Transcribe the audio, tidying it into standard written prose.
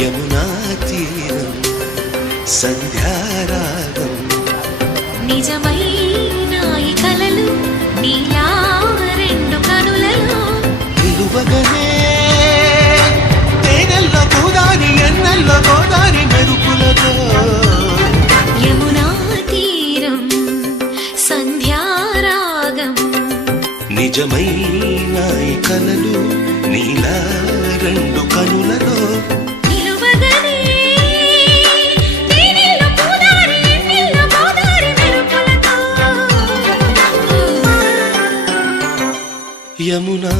యమునా తీరం సంధ్యారాగం నిజమైన ఈ కలలు నీలా రెండు కనులలో నిలువగనే తేనెల్లో గోదారి ఎన్నెల్లో గోదారి మెరుపులతో యమునా తీరం సంధ్యారాగం నిజమైన ఈ కలలు నీలా రెండు కనులలో యమునా